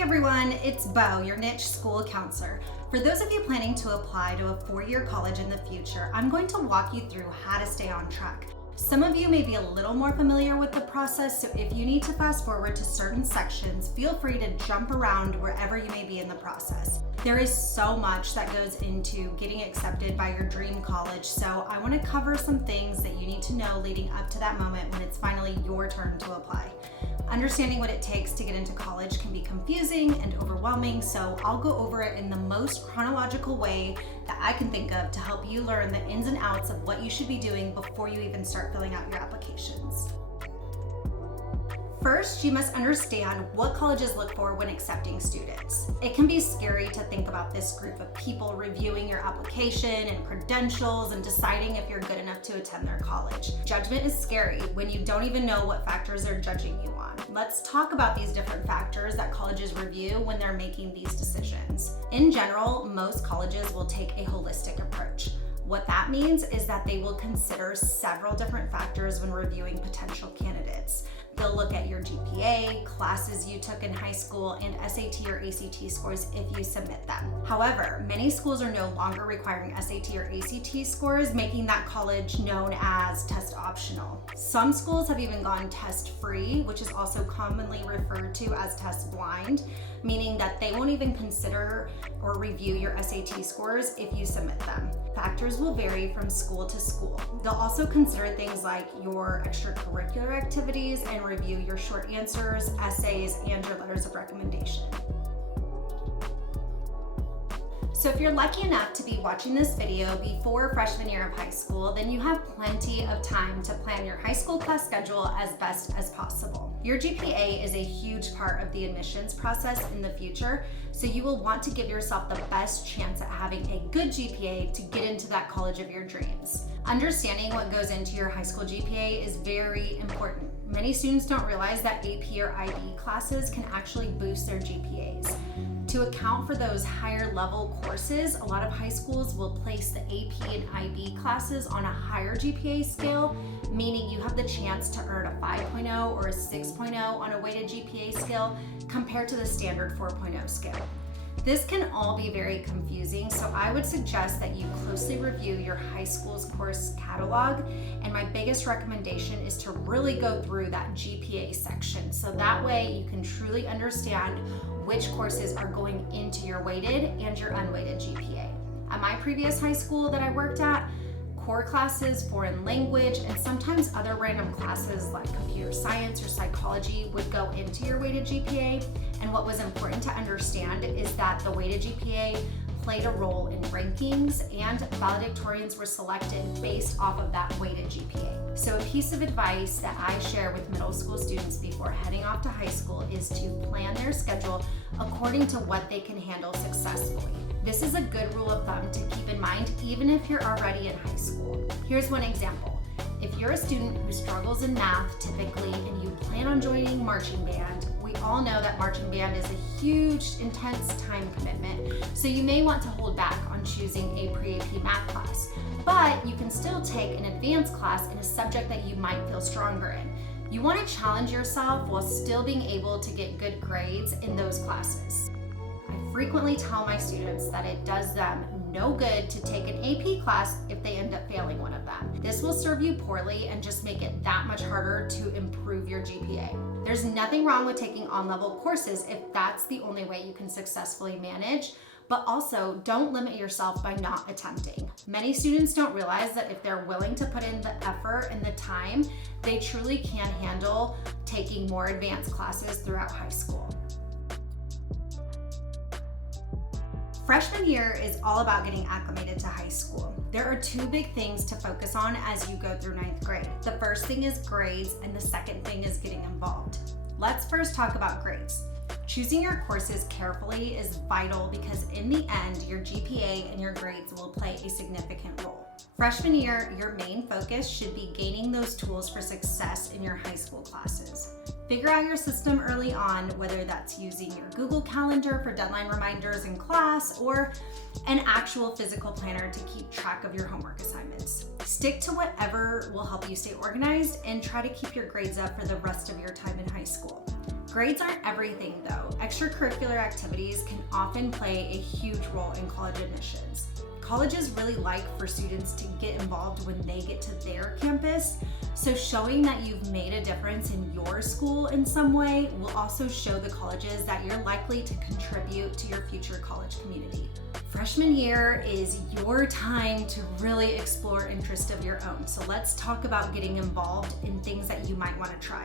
Hi everyone, it's Bo, your niche school counselor. For those of you planning to apply to a four-year college in the future, I'm going to walk you through how to stay on track. Some of you may be a little more familiar with the process, so if you need to fast forward to certain sections, feel free to jump around wherever you may be in the process. There is so much that goes into getting accepted by your dream college, so I want to cover some things that you need to know leading up to that moment when it's finally your turn to apply. Understanding what it takes to get into college can be confusing and overwhelming, so I'll go over it in the most chronological way that I can think of to help you learn the ins and outs of what you should be doing before you even start filling out your applications. First, you must understand what colleges look for when accepting students. It can be scary to think about this group of people reviewing your application and credentials and deciding if you're good enough to attend their college. Judgment is scary when you don't even know what factors they're judging you on. Let's talk about these different factors that colleges review when they're making these decisions. In general, most colleges will take a holistic approach. What that means is that they will consider several different factors when reviewing potential candidates. They'll look at your GPA, classes you took in high school, and SAT or ACT scores if you submit them. However, many schools are no longer requiring SAT or ACT scores, making that college known as test optional. Some schools have even gone test free, which is also commonly referred to as test blind, meaning that they won't even consider or review your SAT scores if you submit them. Factors will vary from school to school. They'll also consider things like your extracurricular activities and review your short answers, essays, and your letters of recommendation. So if you're lucky enough to be watching this video before freshman year of high school, then you have plenty of time to plan your high school class schedule as best as possible. Your GPA is a huge part of the admissions process in the future, so you will want to give yourself the best chance at having a good GPA to get into that college of your dreams. Understanding what goes into your high school GPA is very important. Many students don't realize that AP or IB classes can actually boost their GPAs. To account for those higher level courses, a lot of high schools will place the AP and IB classes on a higher GPA scale, meaning you have the chance to earn a 5.0 or a 6.0 on a weighted GPA scale compared to the standard 4.0 scale. This can all be very confusing, so I would suggest that you closely review your high school's course catalog, and my biggest recommendation is to really go through that GPA section, so that way you can truly understand which courses are going into your weighted and your unweighted GPA. At my previous high school that I worked at, core classes, foreign language, and sometimes other random classes like computer science or psychology would go into your weighted GPA. And what was important to understand is that the weighted GPA played a role in rankings, and valedictorians were selected based off of that weighted GPA. So a piece of advice that I share with middle school students before heading off to high school is to plan their schedule according to what they can handle successfully. This is a good rule of thumb to keep in mind even if you're already in high school. Here's one example. If you're a student who struggles in math typically and you plan on joining marching band, we all know that marching band is a huge, intense time commitment, so you may want to hold back on choosing a pre-AP math class, but you can still take an advanced class in a subject that you might feel stronger in. You want to challenge yourself while still being able to get good grades in those classes. I frequently tell my students that it does them no good to take an AP class if they end up failing one of them. This will serve you poorly and just make it that much harder to improve your GPA. There's nothing wrong with taking on-level courses if that's the only way you can successfully manage, but also don't limit yourself by not attempting. Many students don't realize that if they're willing to put in the effort and the time, they truly can handle taking more advanced classes throughout high school. Freshman year is all about getting acclimated to high school. There are two big things to focus on as you go through 9th grade. The first thing is grades, and the second thing is getting involved. Let's first talk about grades. Choosing your courses carefully is vital because in the end, your GPA and your grades will play a significant role. Freshman year, your main focus should be gaining those tools for success in your high school classes. Figure out your system early on, whether that's using your Google Calendar for deadline reminders in class or an actual physical planner to keep track of your homework assignments. Stick to whatever will help you stay organized and try to keep your grades up for the rest of your time in high school. Grades aren't everything though. Extracurricular activities can often play a huge role in college admissions. Colleges really like for students to get involved when they get to their campus, so showing that you've made a difference in your school in some way will also show the colleges that you're likely to contribute to your future college community. Freshman year is your time to really explore interests of your own, so let's talk about getting involved in things that you might want to try.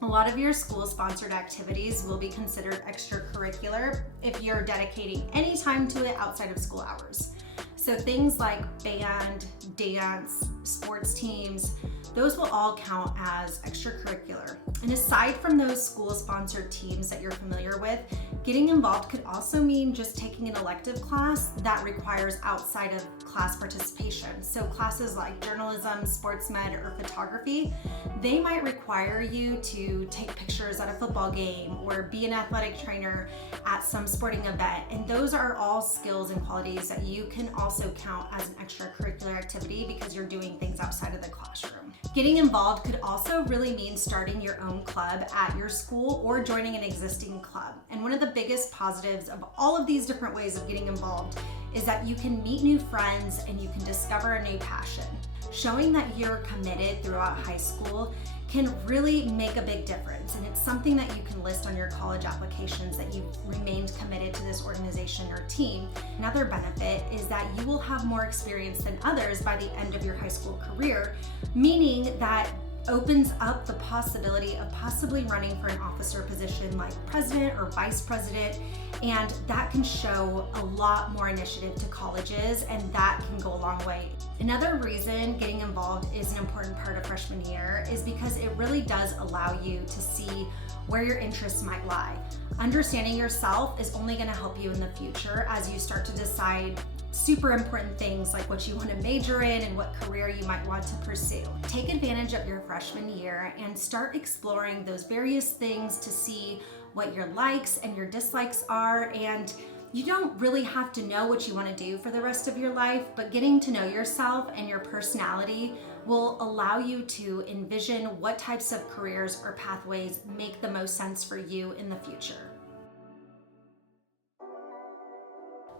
A lot of your school-sponsored activities will be considered extracurricular if you're dedicating any time to it outside of school hours. So things like band, dance, sports teams, those will all count as extracurricular. And aside from those school-sponsored teams that you're familiar with, getting involved could also mean just taking an elective class that requires outside of class participation. So classes like journalism, sports med, or photography, they might require you to take pictures at a football game or be an athletic trainer at some sporting event. And those are all skills and qualities that you can also count as an extracurricular activity because you're doing things outside of the classroom. Getting involved could also really mean starting your own club at your school or joining an existing club. And one of the biggest positives of all of these different ways of getting involved is that you can meet new friends and you can discover a new passion. Showing that you're committed throughout high school can really make a big difference, and it's something that you can list on your college applications that you've remained committed to this organization or team. Another benefit is that you will have more experience than others by the end of your high school career, meaning that opens up the possibility of possibly running for an officer position like president or vice president, and that can show a lot more initiative to colleges, and that can go a long way. Another reason getting involved is an important part of freshman year is because it really does allow you to see where your interests might lie. Understanding yourself is only going to help you in the future as you start to decide super important things like what you want to major in and what career you might want to pursue. Take advantage of your freshman year and start exploring those various things to see what your likes and your dislikes are. And you don't really have to know what you want to do for the rest of your life, but getting to know yourself and your personality will allow you to envision what types of careers or pathways make the most sense for you in the future.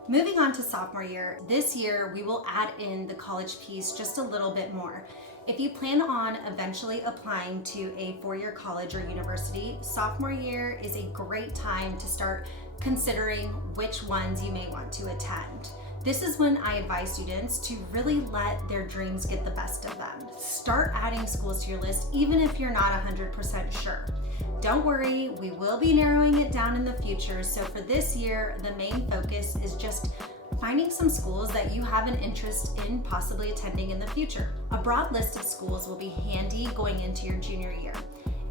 Moving on to sophomore year, this year we will add in the college piece just a little bit more. If you plan on eventually applying to a four-year college or university, sophomore year is a great time to start considering which ones you may want to attend. This is when I advise students to really let their dreams get the best of them. Start adding schools to your list even if you're not 100% sure. Don't worry, we will be narrowing it down in the future. So for this year, the main focus is just finding some schools that you have an interest in possibly attending in the future. A broad list of schools will be handy going into your junior year.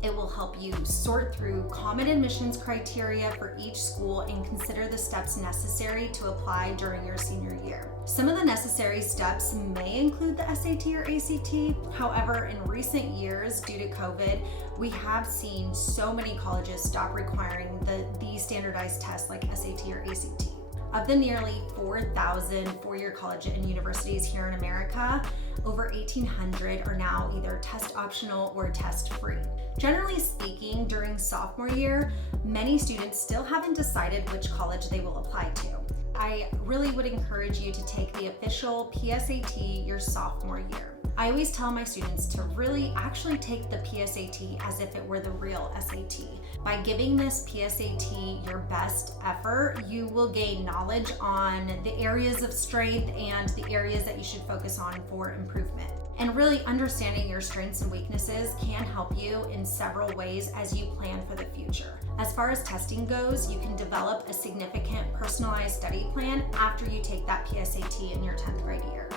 It will help you sort through common admissions criteria for each school and consider the steps necessary to apply during your senior year. Some of the necessary steps may include the SAT or ACT. However, in recent years, due to COVID, we have seen so many colleges stop requiring the standardized tests like SAT or ACT. Of the nearly 4,000 four-year college and universities here in America, over 1,800 are now either test optional or test free. Generally speaking, during sophomore year, many students still haven't decided which college they will apply to. I really would encourage you to take the official PSAT your sophomore year. I always tell my students to really actually take the PSAT as if it were the real SAT. By giving this PSAT your best effort, you will gain knowledge on the areas of strength and the areas that you should focus on for improvement. And really understanding your strengths and weaknesses can help you in several ways as you plan for the future. As far as testing goes, you can develop a significant personalized study plan after you take that PSAT in your 10th grade year.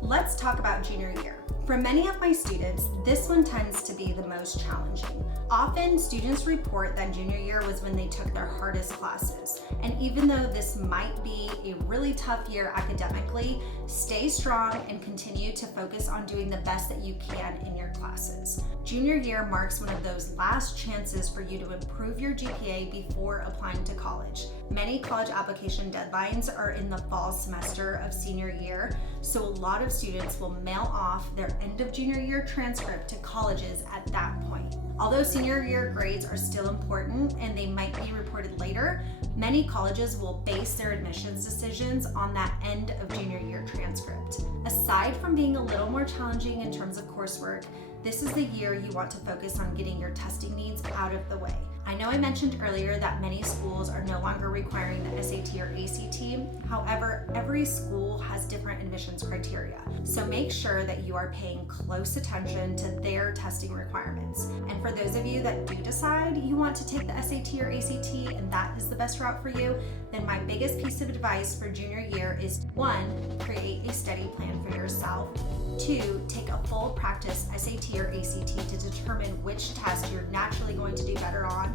Let's talk about junior year. For many of my students, this one tends to be the most challenging. Often, students report that junior year was when they took their hardest classes. And even though this might be a really tough year academically, stay strong and continue to focus on doing the best that you can in your classes. Junior year marks one of those last chances for you to improve your GPA before applying to college. Many college application deadlines are in the fall semester of senior year, so a lot of students will mail off their end of junior year transcript to colleges at that point. Although senior year grades are still important and they might be reported later, many colleges will base their admissions decisions on that end of junior year transcript. Aside from being a little more challenging in terms of coursework, this is the year you want to focus on getting your testing needs out of the way. I know I mentioned earlier that many schools are no longer requiring the SAT or ACT. However, every school has different admissions criteria. So make sure that you are paying close attention to their testing requirements. And for those of you that do decide you want to take the SAT or ACT and that is the best route for you, then my biggest piece of advice for junior year is 1, create a study plan for yourself. 2, take a full practice SAT or ACT to determine which test you're naturally going to do better on.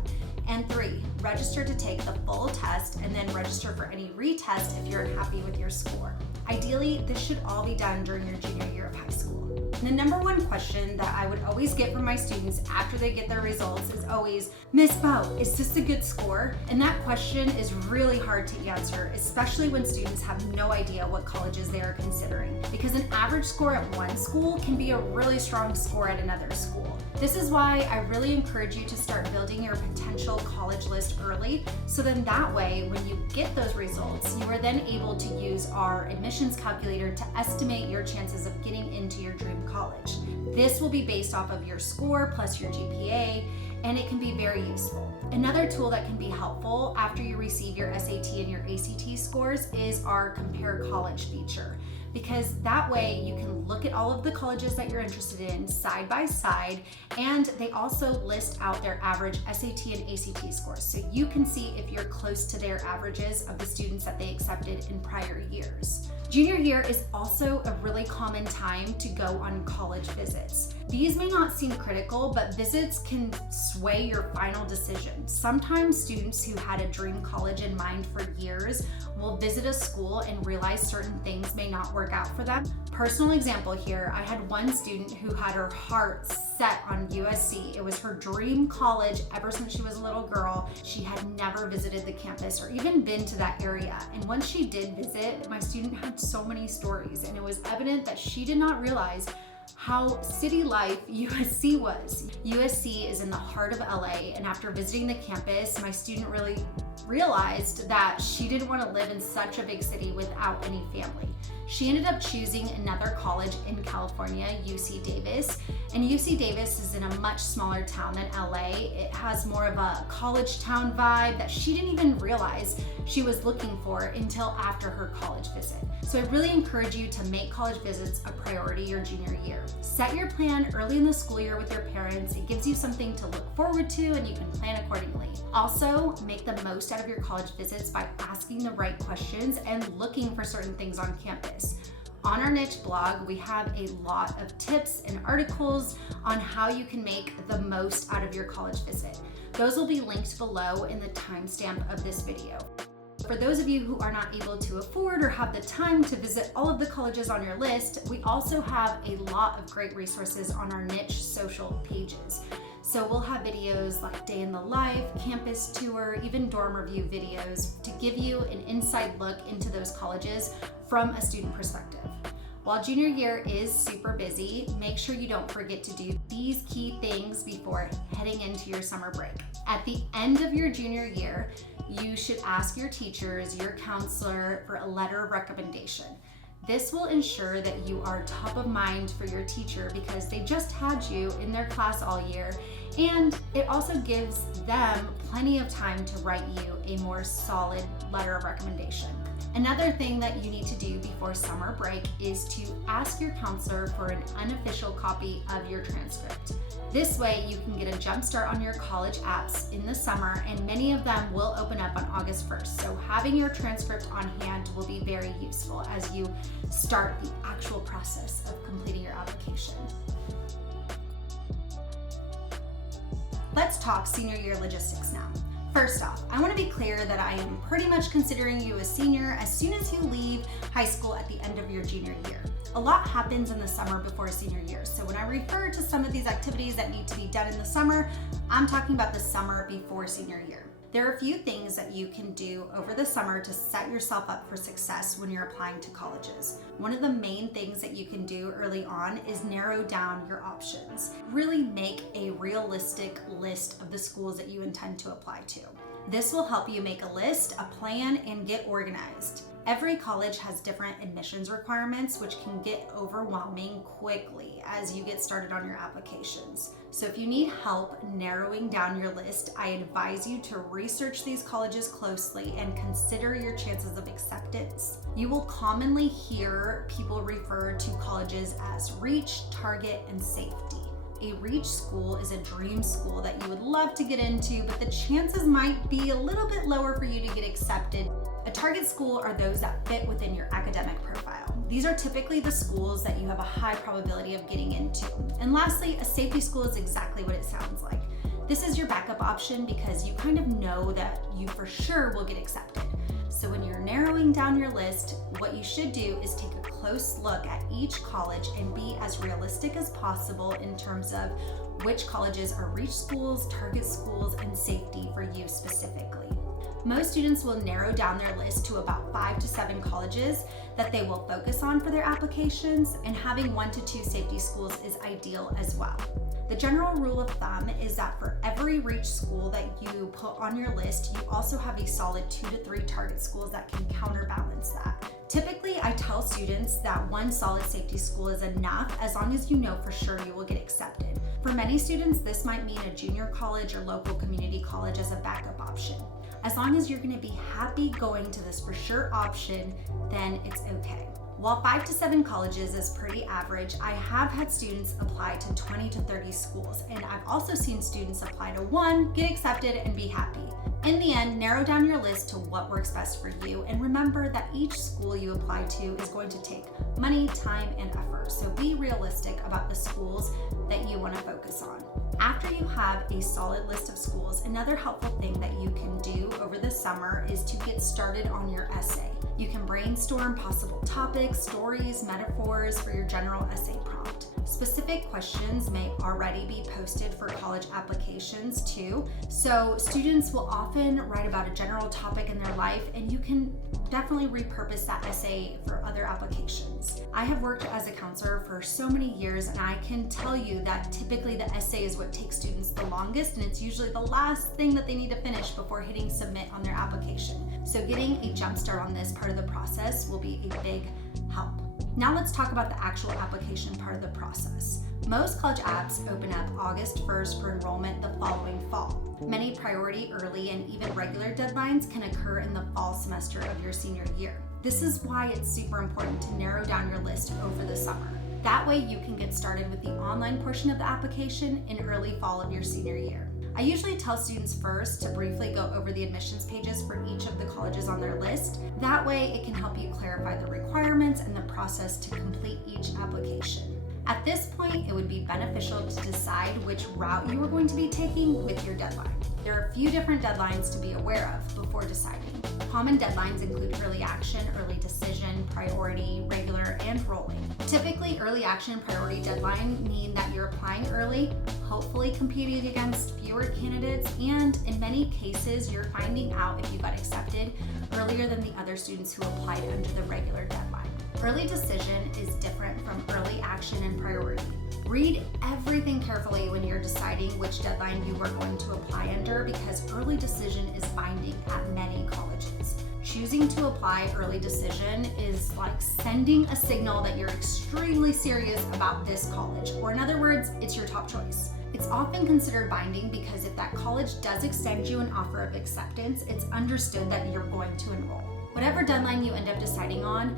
And 3, register to take the full test and then register for any retest if you're unhappy with your score. Ideally, this should all be done during your junior year of high school. And the number one question that I would always get from my students after they get their results is always, Miss Bo, is this a good score? And that question is really hard to answer, especially when students have no idea what colleges they are considering, because an average score at one school can be a really strong score at another school. This is why I really encourage you to start building your potential college list early, so then that way, when you get those results, you are then able to use our admissions calculator to estimate your chances of getting into your dream college. This will be based off of your score plus your GPA, and it can be very useful. Another tool that can be helpful after you receive your SAT and your ACT scores is our Compare College feature, because that way you can look at all of the colleges that you're interested in side by side, and they also list out their average SAT and ACT scores, so you can see if you're close to their averages of the students that they accepted in prior years. Junior year is also a really common time to go on college visits. These may not seem critical, but visits can sway your final decision. Sometimes students who had a dream college in mind for years will visit a school and realize certain things may not work out for them. Personal example here, I had one student who had her heart set on USC. It was her dream college ever since she was a little girl. She had never visited the campus or even been to that area. And once she did visit, my student had so many stories, and it was evident that she did not realize how city life USC was. USC is in the heart of LA, and after visiting the campus, my student really realized that she didn't want to live in such a big city without any family. She ended up choosing another college in California, UC Davis, and UC Davis is in a much smaller town than LA. It has more of a college town vibe that she didn't even realize she was looking for until after her college visit. So I really encourage you to make college visits a priority your junior year. Set your plan early in the school year with your parents. It gives you something to look forward to, and you can plan accordingly. Also, make the most out of your college visits by asking the right questions and looking for certain things on campus. On our niche blog, we have a lot of tips and articles on how you can make the most out of your college visit. Those will be linked below in the timestamp of this video. For those of you who are not able to afford or have the time to visit all of the colleges on your list, we also have a lot of great resources on our niche social pages. So we'll have videos like day in the life, campus tour, even dorm review videos to give you an inside look into those colleges from a student perspective. While junior year is super busy, make sure you don't forget to do these key things before heading into your summer break. At the end of your junior year, you should ask your teachers, your counselor for a letter of recommendation. This will ensure that you are top of mind for your teacher because they just had you in their class all year, and it also gives them plenty of time to write you a more solid letter of recommendation. Another thing that you need to do before summer break is to ask your counselor for an unofficial copy of your transcript. This way you can get a jump start on your college apps in the summer, and many of them will open up on August 1st. So having your transcript on hand will be very useful as you start the actual process of completing your application. Let's talk senior year logistics now. First off, I want to be clear that I am pretty much considering you a senior as soon as you leave high school at the end of your junior year. A lot happens in the summer before senior year, so when I refer to some of these activities that need to be done in the summer, I'm talking about the summer before senior year. There are a few things that you can do over the summer to set yourself up for success when you're applying to colleges. One of the main things that you can do early on is narrow down your options. Really make a realistic list of the schools that you intend to apply to. This will help you make a list, a plan, and get organized. Every college has different admissions requirements, which can get overwhelming quickly as you get started on your applications. So if you need help narrowing down your list, I advise you to research these colleges closely and consider your chances of acceptance. You will commonly hear people refer to colleges as reach, target, and safety. A reach school is a dream school that you would love to get into, but the chances might be a little bit lower for you to get accepted. A target school are those that fit within your academic profile. These are typically the schools that you have a high probability of getting into. And lastly, a safety school is exactly what it sounds like. This is your backup option because you kind of know that you for sure will get accepted. So when you're narrowing down your list, what you should do is take a close look at each college and be as realistic as possible in terms of which colleges are reach schools, target schools, and safety for you specifically. Most students will narrow down their list to about 5 to 7 colleges that they will focus on for their applications, and having 1 to 2 safety schools is ideal as well. The general rule of thumb is that for every reach school that you put on your list, you also have a solid 2 to 3 target schools that can counterbalance that. Typically, I tell students that 1 solid safety school is enough as long as you know for sure you will get accepted. For many students, this might mean a junior college or local community college as a backup option. As long as you're going to be happy going to this for sure option, then it's okay. While 5 to 7 colleges is pretty average, I have had students apply to 20 to 30 schools, and I've also seen students apply to 1, get accepted, and be happy. In the end, narrow down your list to what works best for you, and remember that each school you apply to is going to take money, time, and effort. So be realistic about the schools that you want to focus on. After you have a solid list of schools, another helpful thing that you can do over the summer is to get started on your essay. You can brainstorm possible topics, stories, metaphors for your general essay prompt. Specific questions may already be posted for college applications too. So students will often write about a general topic in their life, and you can definitely repurpose that essay for other applications. I have worked as a counselor for so many years, and I can tell you that typically the essay is what takes students the longest, and it's usually the last thing that they need to finish before hitting submit on their application. So getting a jump start on this part of the process will be a big help. Now let's talk about the actual application part of the process. Most college apps open up August 1st for enrollment the following fall. Many priority, early, and even regular deadlines can occur in the fall semester of your senior year. This is why it's super important to narrow down your list over the summer. That way you can get started with the online portion of the application in early fall of your senior year. I usually tell students first to briefly go over the admissions pages for each of the colleges on their list. That way it can help you clarify the requirements and the process to complete each application. At this point, it would be beneficial to decide which route you are going to be taking with your deadline. There are a few different deadlines to be aware of before deciding. Common deadlines include early action, early decision, priority, regular, and rolling. Typically, early action and priority deadline mean that you're applying early, hopefully competing against fewer candidates, and in many cases, you're finding out if you got accepted earlier than the other students who applied under the regular deadline. Early decision is different from early action and priority. Read everything carefully when you're deciding which deadline you are going to apply under, because early decision is binding at many colleges. Choosing to apply early decision is like sending a signal that you're extremely serious about this college, or in other words, it's your top choice. It's often considered binding because if that college does extend you an offer of acceptance, it's understood that you're going to enroll. Whatever deadline you end up deciding on,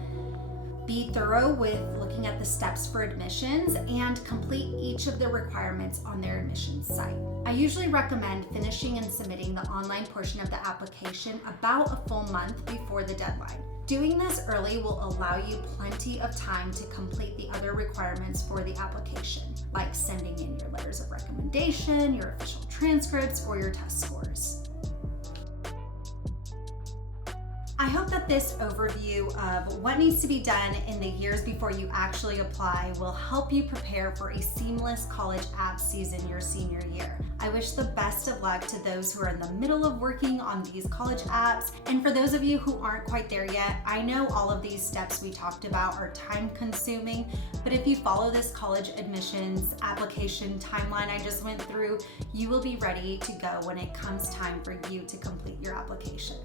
be thorough with looking at the steps for admissions and complete each of the requirements on their admissions site. I usually recommend finishing and submitting the online portion of the application about a full month before the deadline. Doing this early will allow you plenty of time to complete the other requirements for the application, like sending in your letters of recommendation, your official transcripts, or your test scores. I hope that this overview of what needs to be done in the years before you actually apply will help you prepare for a seamless college app season your senior year. I wish the best of luck to those who are in the middle of working on these college apps. And for those of you who aren't quite there yet, I know all of these steps we talked about are time consuming, but if you follow this college admissions application timeline I just went through, you will be ready to go when it comes time for you to complete your application.